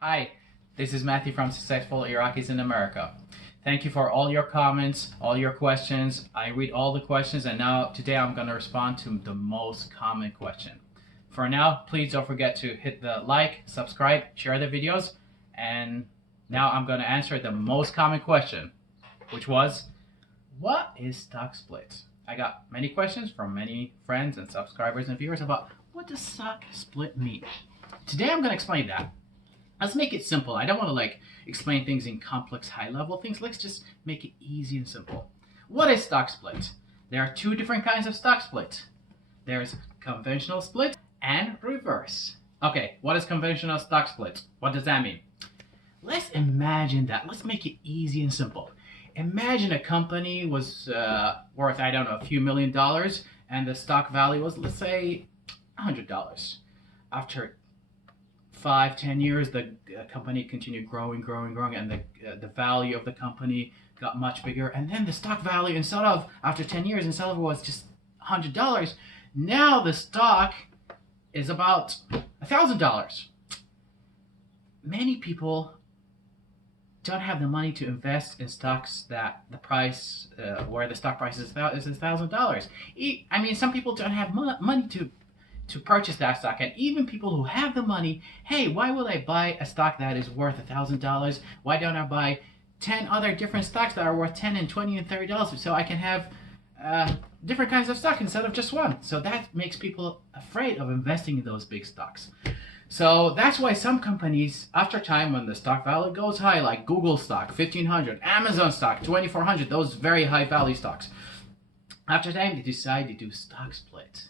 Hi, this is Matthew from Successful Iraqis in America. Thank you for all your comments, all your questions. I read all the questions, and now today I'm going to respond to the most common question. For now, please don't forget to hit the like, subscribe, share the videos, and now I'm going to answer the most common question, which was, what is stock split? I got many questions from many friends and subscribers and viewers about what does stock split mean. Today I'm going to explain that. Let's make it simple. I don't want to explain things in complex high-level things. Let's just make it easy and simple. What is stock split? There are two different kinds of stock split. There's conventional split and reverse. Okay, what is conventional stock split? What does that mean? Let's imagine that. Let's make it easy and simple. Imagine a company was worth, I don't know, a few $1 million, and the stock value was, let's say, $100. After 5-10 years, the company continued growing, and the value of the company got much bigger. And then the stock value, instead of, after 10 years, instead of was just $100, now the stock is about $1,000. Many people don't have the money to invest in stocks that the price, where the stock price is $1,000. I mean, some people don't have money to purchase that stock, and even people who have the money, hey, why would I buy a stock that is worth $1,000? Why don't I buy 10 other different stocks that are worth $10 and $20 and $30 so I can have different kinds of stock instead of just one? So that makes people afraid of investing in those big stocks. So that's why some companies, after time, when the stock value goes high, like Google stock 1,500, Amazon stock 2,400, those very high value stocks, after time they decide to do stock split.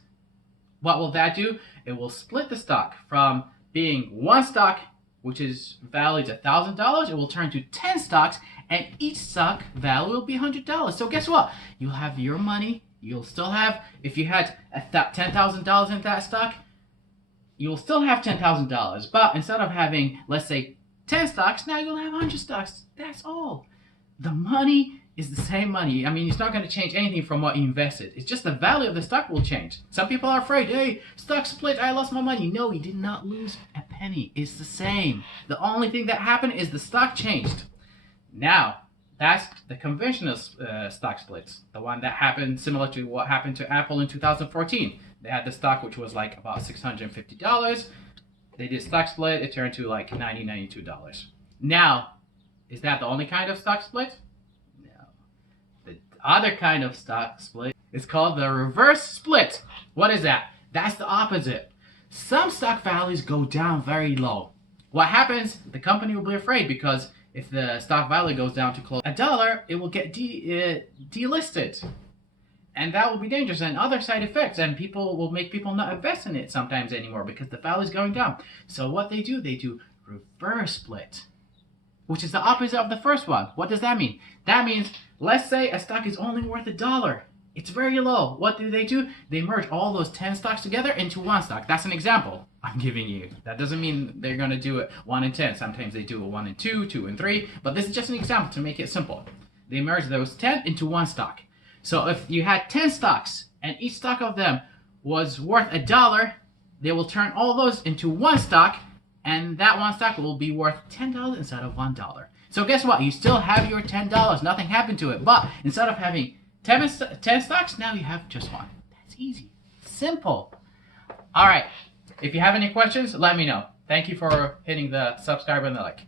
What will that do? It will split the stock from being one stock, which is valued $1,000. It will turn to 10 stocks, and each stock value will be $100. So guess what? You'll have your money. You'll still have, if you had $10,000 in that stock, you'll still have $10,000. But instead of having, let's say, 10 stocks, now you'll have 100 stocks. That's all. The money is the same money. I mean, it's not going to change anything from what you invested. It's just the value of the stock will change. Some people are afraid, hey, stock split, I lost my money. No, you did not lose a penny. It's the same. The only thing that happened is the stock changed. Now, that's the conventional stock splits. The one that happened similar to what happened to Apple in 2014. They had the stock which was like about $650. They did stock split, it turned to like $90, $92. Now, is that the only kind of stock split? The other kind of stock split is called the reverse split. What is that? That's the opposite. Some stock values go down very low. What happens? The company will be afraid, because if the stock value goes down to close $1, it will get delisted. And that will be dangerous, and other side effects, and people will make people not invest in it sometimes anymore because the value is going down. So what they do reverse split, which is the opposite of the first one. What does that mean? That means, let's say a stock is only worth $1. It's very low. What do? They merge all those 10 stocks together into one stock. That's an example I'm giving you. That doesn't mean they're going to do it 1 in 10. Sometimes they do it 1 in 2, 2 in 3. But this is just an example to make it simple. They merge those 10 into one stock. So if you had 10 stocks and each stock of them was worth $1, they will turn all those into one stock, and that one stock will be worth $10 instead of $1. So guess what? You still have your $10. Nothing happened to it. But instead of having 10 stocks, now you have just one. That's easy. Simple. All right. If you have any questions, let me know. Thank you for hitting the subscribe and the like.